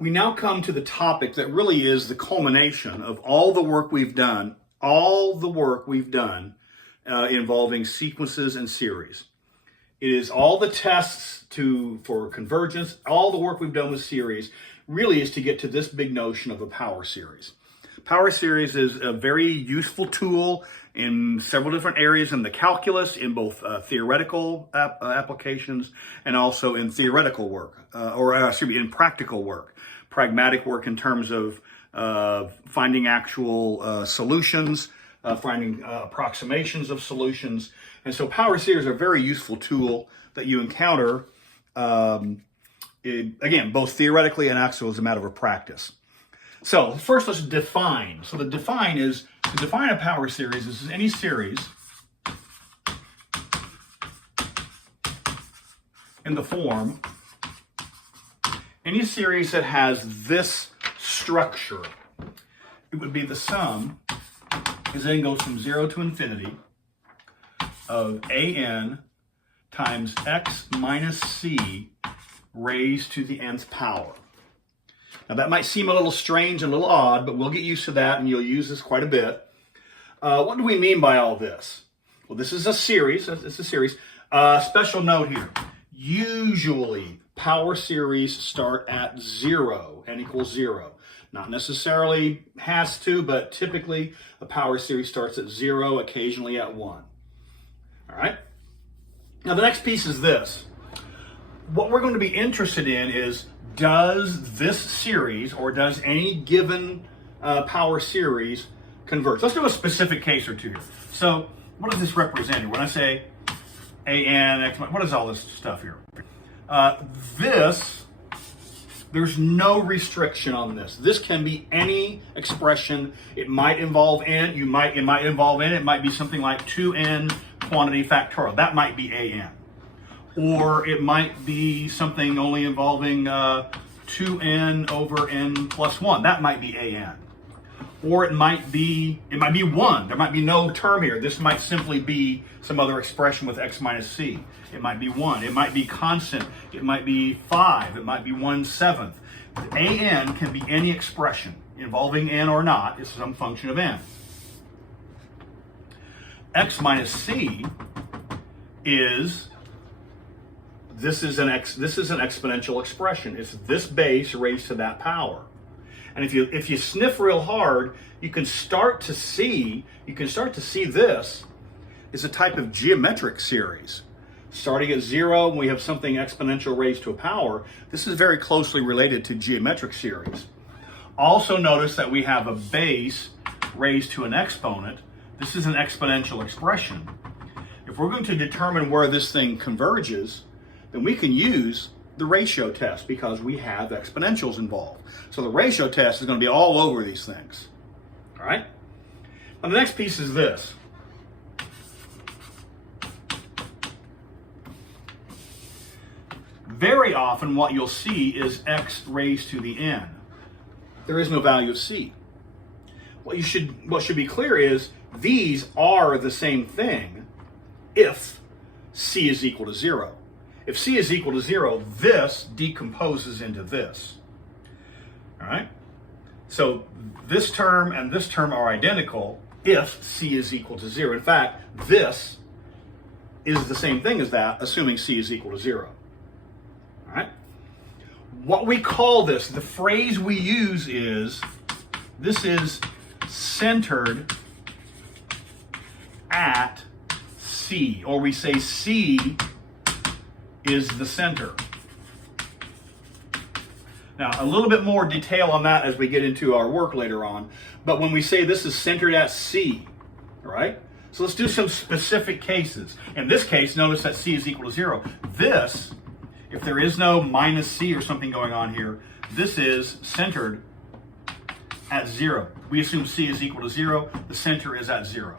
We now come to the topic that really is the culmination of all the work we've done, involving sequences and series. It is all the tests for convergence, all the work we've done with series really is to get to this big notion of a power series. Power series is a very useful tool in several different areas in the calculus, in both theoretical applications and also in theoretical work, in practical work. Pragmatic work in terms of finding actual solutions, finding approximations of solutions. And so power series are a very useful tool that you encounter, again, both theoretically and actually as a matter of practice. So first let's define. So to define a power series is any series in the form, any series that has this structure. It would be the sum, because then goes from 0 to infinity, of an times x minus c raised to the nth power. Now that might seem a little strange and a little odd, but we'll get used to that and you'll use this quite a bit. What do we mean by all this? Well, this is a series. It's a series. Special note here. Usually, power series start at 0, n equals 0. Not necessarily has to, but typically a power series starts at 0, occasionally at 1. All right? Now the next piece is this. What we're going to be interested in is, does this series or does any given power series converge? Let's do a specific case or two here. So what does this represent here? When I say an, x, what is all this stuff here? There's no restriction on this. This can be any expression. It might involve n. It might involve n. It might be something like 2n quantity factorial. That might be an. Or it might be something only involving 2n over n plus 1. That might be an. Or it might be 1. There might be no term here. This might simply be some other expression with x minus c. It might be 1. It might be constant. It might be 5. It might be 1/7. An can be any expression involving n or not. It's some function of n. X minus c is an exponential expression. It's this base raised to that power. And if you sniff real hard, you can start to see this is a type of geometric series. Starting at 0, when we have something exponential raised to a power, this is very closely related to geometric series. Also notice that we have a base raised to an exponent. This is an exponential expression. If we're going to determine where this thing converges, then we can use the ratio test because we have exponentials involved. So the ratio test is going to be all over these things. All right? Now the next piece is this. Very often what you'll see is x raised to the n. There is no value of c. What should be clear is these are the same thing if c is equal to 0. If c is equal to 0, this decomposes into this. All right? So this term and this term are identical if c is equal to 0. In fact, this is the same thing as that, assuming c is equal to 0. All right? What we call this, the phrase we use is, this is centered at c, or we say c is the center. Now, a little bit more detail on that as we get into our work later on, but when we say this is centered at c, all right? So let's do some specific cases. In this case, notice that c is equal to 0. This, if there is no minus c or something going on here, this is centered at 0. We assume c is equal to 0. The center is at 0.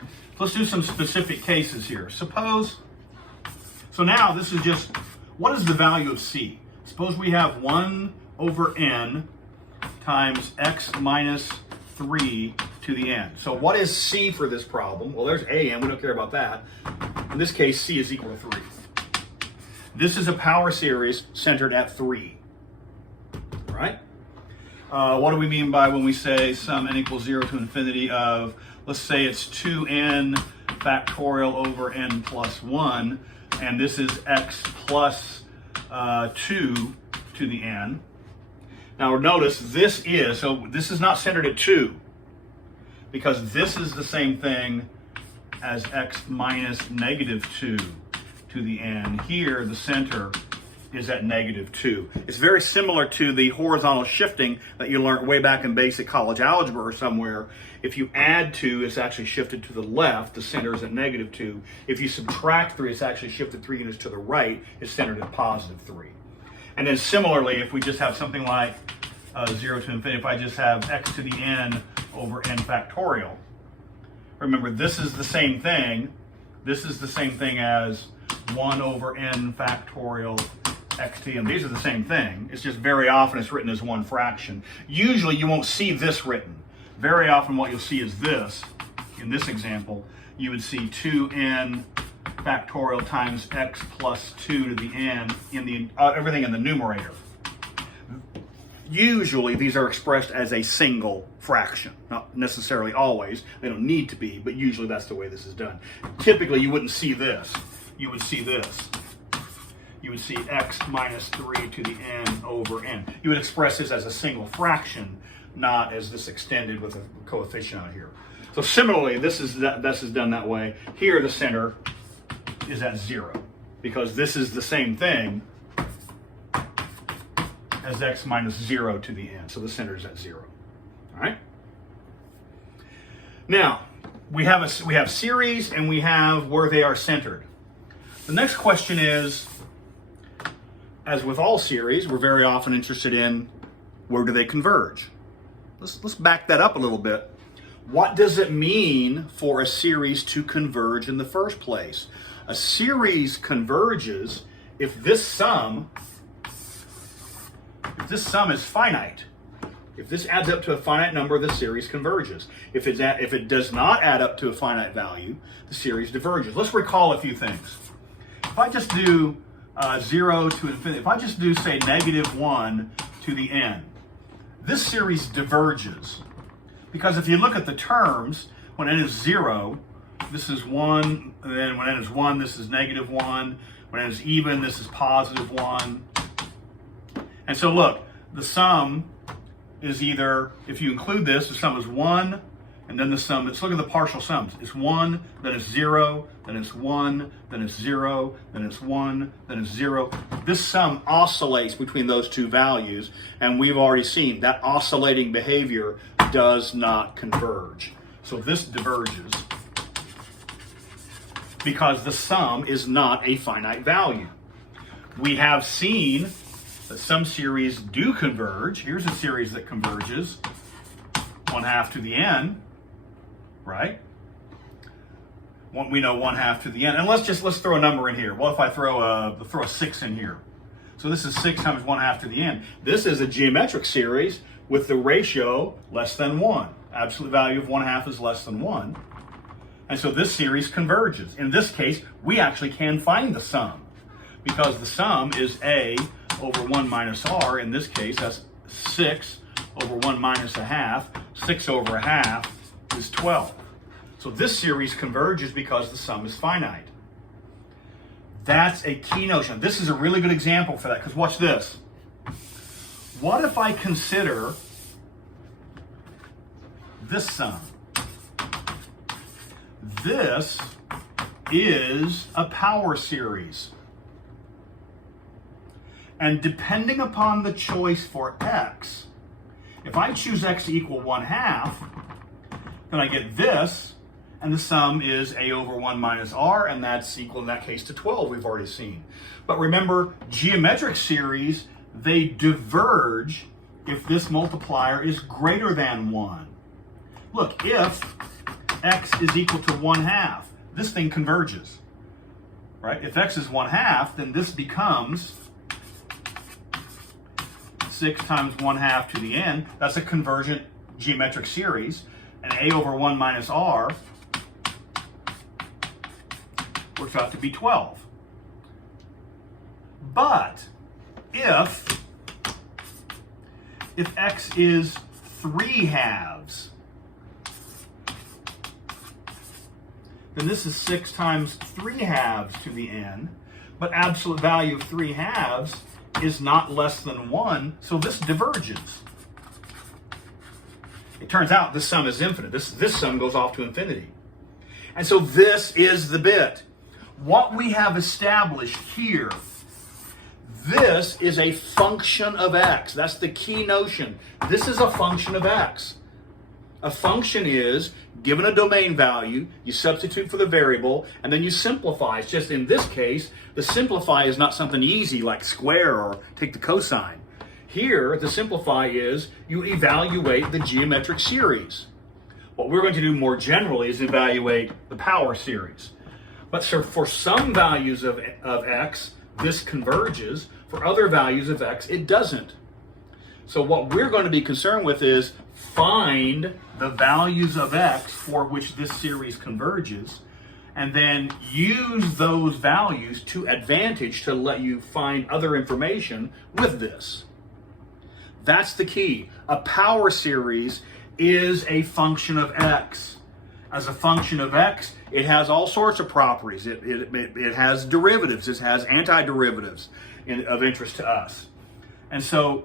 So let's do some specific cases here. So now this is just, what is the value of c? Suppose we have 1 over n times x minus 3 to the n. So what is c for this problem? Well, there's an. We don't care about that. In this case, c is equal to 3. This is a power series centered at 3. Right? right? What do we mean by when we say sum n equals 0 to infinity of, let's say it's 2n factorial over n plus 1, and this is x plus 2 to the n. Now notice this is not centered at 2, because this is the same thing as x minus negative 2 to the n. Here, the center is at negative 2. It's very similar to the horizontal shifting that you learned way back in basic college algebra or somewhere. If you add 2, it's actually shifted to the left. The center is at negative 2. If you subtract 3, it's actually shifted 3 units to the right. It's centered at positive 3. And then similarly, if we just have something like 0 to infinity, if I just have x to the n over n factorial, remember this is the same thing. This is the same thing as 1 over n factorial xt, and these are the same thing. It's just very often it's written as one fraction. Usually you won't see this written. Very often what you'll see is this. In this example, you would see 2n factorial times x plus 2 to the n in the everything in the numerator. Usually these are expressed as a single fraction. Not necessarily always. They don't need to be, but usually that's the way this is done. Typically you wouldn't see this. You would see this. You would see x minus 3 to the n over n. You would express this as a single fraction, not as this extended with a coefficient out here. So similarly, this is done that way. Here the center is at 0, because this is the same thing as x minus 0 to the n. So the center is at 0. All right? Now, we have series and we have where they are centered. The next question is, as with all series, we're very often interested in where do they converge. Let's back that up a little bit. What does it mean for a series to converge in the first place? A series converges if this sum is finite. If this adds up to a finite number, the series converges. If it does not add up to a finite value, the series diverges. Let's recall a few things. If I just do 0 to infinity, if I just do, say, negative 1 to the n, this series diverges. Because if you look at the terms, when n is 0, this is 1, and then when n is 1, this is negative 1. When n is even, this is positive 1. And so look, the sum is either, if you include this, the sum is 1, and then the sum, let's look at the partial sums. It's 1, then it's 0, then it's 1, then it's 0, then it's 1, then it's 0. This sum oscillates between those two values, and we've already seen that oscillating behavior does not converge. So this diverges because the sum is not a finite value. We have seen that some series do converge. Here's a series that converges, 1/2 to the n, right? We know 1/2 to the n. And let's throw a number in here. What if I throw a 6 in here? So this is 6 times 1/2 to the n. This is a geometric series with the ratio less than 1. Absolute value of 1/2 is less than 1. And so this series converges. In this case, we actually can find the sum, because the sum is a over 1 minus r. In this case, that's 6 over 1 minus 1/2. 6 over 1/2 is 12. So this series converges because the sum is finite. That's a key notion. This is a really good example for that, because watch this. What if I consider this sum? This is a power series. And depending upon the choice for x, if I choose x to equal 1/2, then I get this, and the sum is a over 1 minus r, and that's equal in that case to 12, we've already seen. But remember, geometric series, they diverge if this multiplier is greater than 1. Look, if x is equal to 1/2, this thing converges, right? If x is 1/2, then this becomes 6 times 1/2 to the n. That's a convergent geometric series. And a over 1 minus r works out to be 12. But if if x is 3/2, then this is 6 times 3/2 to the n, but absolute value of 3/2 is not less than 1, so this diverges. It turns out this sum is infinite. This sum goes off to infinity. And so this is the bit. What we have established here, this is a function of x. That's the key notion. This is a function of x. A function is, given a domain value, you substitute for the variable, and then you simplify. It's just in this case, the simplify is not something easy like square or take the cosine. Here, the simplify is you evaluate the geometric series. What we're going to do more generally is evaluate the power series. But so for some values of x, this converges. For other values of x, it doesn't. So what we're going to be concerned with is find the values of x for which this series converges, and then use those values to advantage to let you find other information with this. That's the key. A power series is a function of x. As a function of x, it has all sorts of properties. It has derivatives. It has antiderivatives of interest to us. And so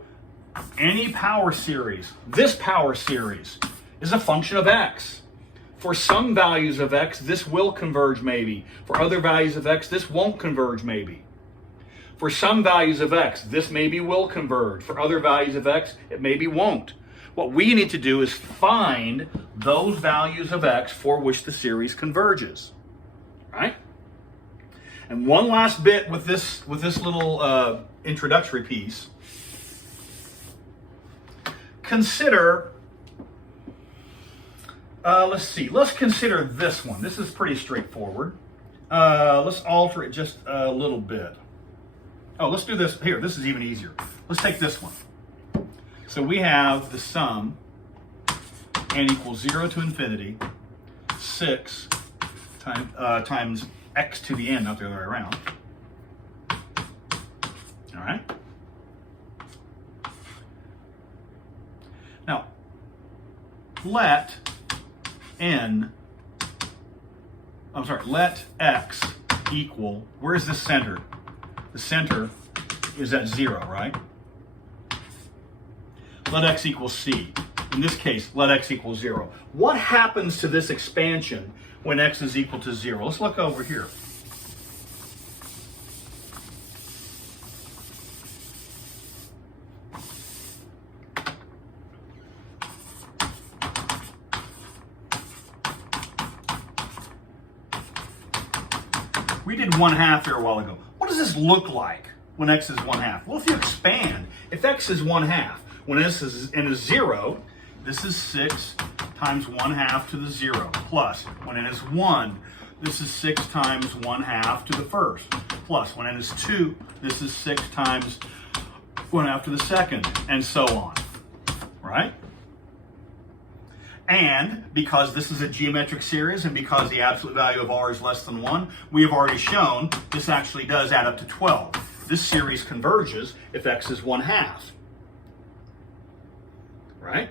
any power series, this power series, is a function of x. For some values of x, this will converge maybe. For other values of x, this won't converge maybe. For some values of x, this maybe will converge. For other values of x, it maybe won't. What we need to do is find those values of x for which the series converges. Right? And one last bit with this little introductory piece. Consider, let's consider this one. This is pretty straightforward. Let's alter it just a little bit. Oh, let's do this. Here, this is even easier. Let's take this one. So we have the sum n equals 0 to infinity, 6 times x to the n, not the other way around. All right? Now, let x equal, where is this centered? The center is at 0, right? Let x equal c. In this case, let x equal 0. What happens to this expansion when x is equal to 0? Let's look over here. We did 1/2 here a while ago. What does this look like when x is 1/2? Well, if you expand, if x is 1/2, when n is 0, this is 6 times 1/2 to the 0, plus when n is 1, this is 6 times 1/2 to the first, plus when n is 2, this is 6 times 1/2 to the second, and so on, right? And because this is a geometric series and because the absolute value of r is less than 1, we have already shown this actually does add up to 12. This series converges if x is 1/2. Right?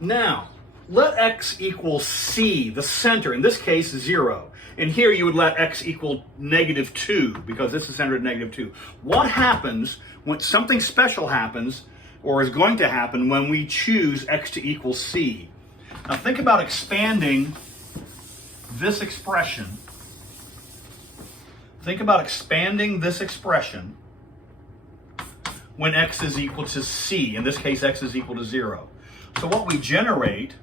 Now, let x equal c, the center, in this case 0. And here you would let x equal -2 because this is centered at -2. What happens when something special happens, or is going to happen, when we choose x to equal c? Now think about expanding this expression. Think about expanding this expression when x is equal to c. In this case, x is equal to 0. So what we generate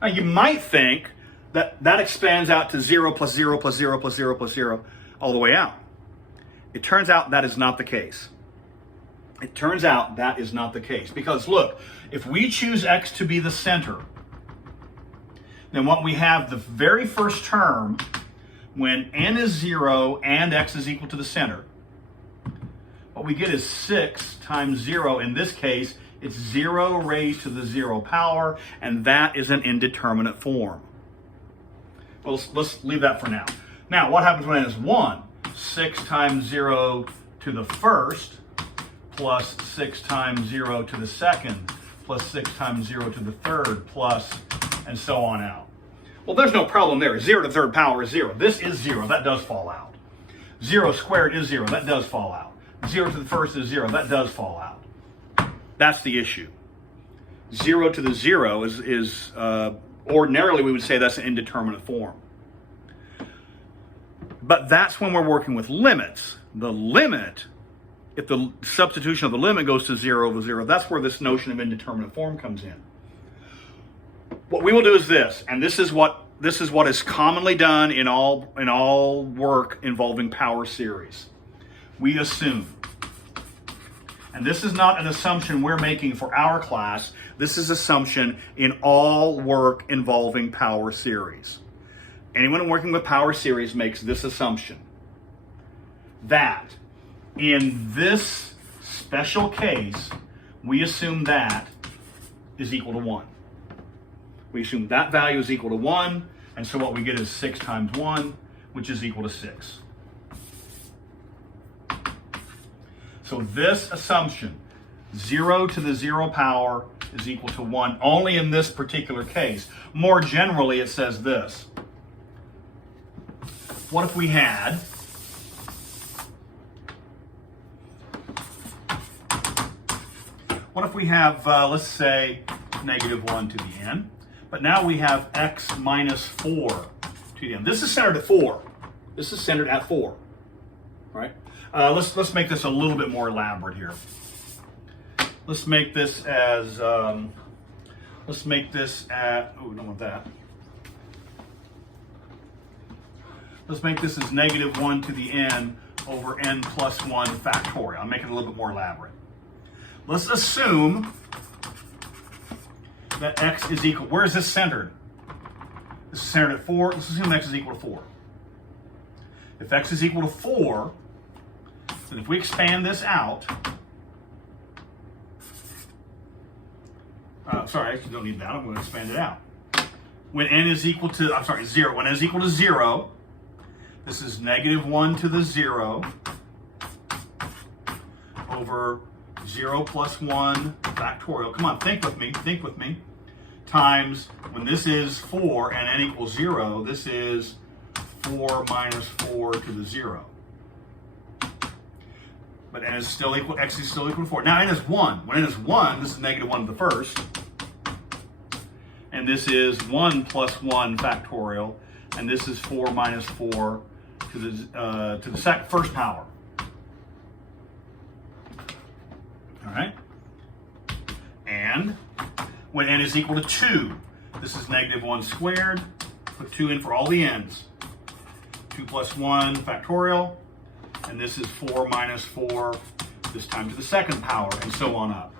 now you might think that expands out to 0 plus 0 plus 0 plus 0 plus 0 all the way out. It turns out that is not the case. It turns out that is not the case. Because look, if we choose x to be the center, then what we have, the very first term, when n is 0 and x is equal to the center, what we get is 6 times 0. In this case, it's 0 raised to the 0 power, and that is an indeterminate form. Well, let's leave that for now. Now, what happens when n is 1? 6 times 0 to the first plus 6 times 0 to the second plus 6 times 0 to the third plus, and so on out. Well, there's no problem there. 0 to the third power is 0. This is 0. That does fall out. 0 squared is 0. That does fall out. 0 to the first is 0. That does fall out. That's the issue. 0 to the 0 is ordinarily we would say that's an indeterminate form. But that's when we're working with limits. The limit, if the substitution of the limit goes to 0 over 0, that's where this notion of indeterminate form comes in. What we will do is this, and this is what is commonly done in all work involving power series. We assume, and this is not an assumption we're making for our class, this is assumption in all work involving power series. Anyone working with power series makes this assumption, that in this special case, we assume that is equal to 1. We assume that value is equal to 1, and so what we get is 6 times 1, which is equal to 6. So this assumption, 0 to the 0 power is equal to 1, only in this particular case. More generally, it says this. What if we had let's say, negative 1 to the n, but now we have x minus 4 to the n. This is centered at 4. This is centered at 4, right? Let's make this a little bit more elaborate here. Let's make this as, oh, we don't want that. Let's make this as negative 1 to the n over n plus 1 factorial. I'll make it a little bit more elaborate. Let's assume that x is equal, where is this centered? This is centered at 4. Let's assume x is equal to 4. If x is equal to 4, then if we expand this out, sorry, I actually don't need that. I'm going to expand it out. When n is equal to, 0. When n is equal to 0, this is negative 1 to the 0 over 0 plus 1 factorial. Come on, think with me. Times, when this is 4 and n equals 0, this is 4 minus 4 to the 0. But n is still equal, x is still equal to 4. Now n is 1. When n is 1, this is negative 1 to the first. And this is 1 plus 1 factorial. And this is 4 minus 4 to the first power. All right? And when n is equal to 2, this is negative 1 squared. Put 2 in for all the n's. 2 plus 1 factorial. And this is 4 minus 4, this time to the second power, and so on up.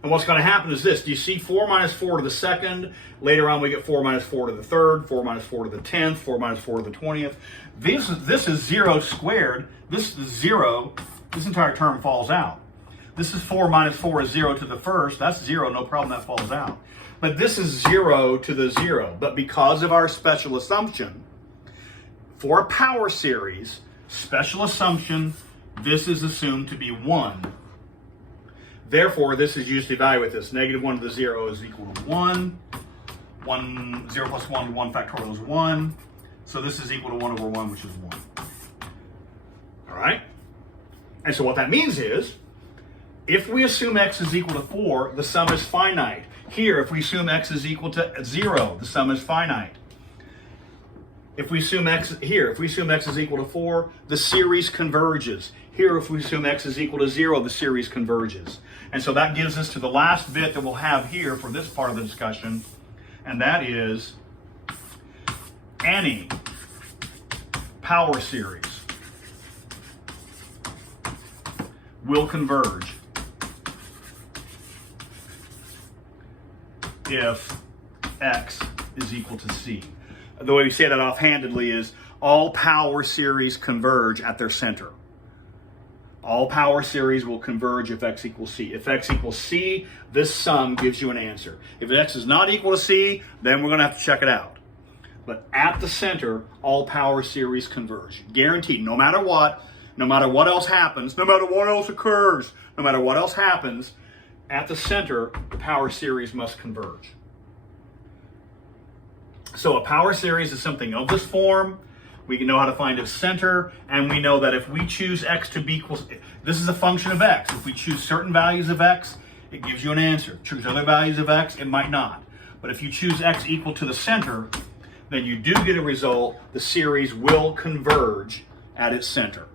And what's going to happen is this. Do you see 4 minus 4 to the second? Later on, we get 4 minus 4 to the third, 4 minus 4 to the 10th, 4 minus 4 to the 20th. This is 0 squared. This is 0. This entire term falls out. This is 4 minus 4 is 0 to the first. That's 0. No problem. That falls out. But this is 0 to the 0. But because of our special assumption, for a power series, special assumption, this is assumed to be 1. Therefore, this is used to evaluate this. Negative 1 to the 0 is equal to 1. 0 plus 1 to 1 factorial is 1. So this is equal to 1 over 1, which is 1. All right? And so what that means is, if we assume x is equal to 4, the sum is finite. Here, if we assume x is equal to 0, the sum is finite. If we assume x is equal to 4, the series converges. Here, if we assume x is equal to 0, the series converges. And so that gives us to the last bit that we'll have here for this part of the discussion, and that is any power series will converge if x is equal to c. The way we say that offhandedly is all power series converge at their center. All power series will converge if x equals c. If x equals c, this sum gives you an answer. If x is not equal to c, then we're going to have to check it out. but at the center, all power series converge. Guaranteed, no matter what else happens, no matter what else occurs, no matter what else happens, at the center, the power series must converge. So a power series is something of this form. We know how to find its center, and we know that if we choose x to be equal, this is a function of x. If we choose certain values of x, it gives you an answer. Choose other values of x, it might not. But if you choose x equal to the center, then you do get a result. The series will converge at its center.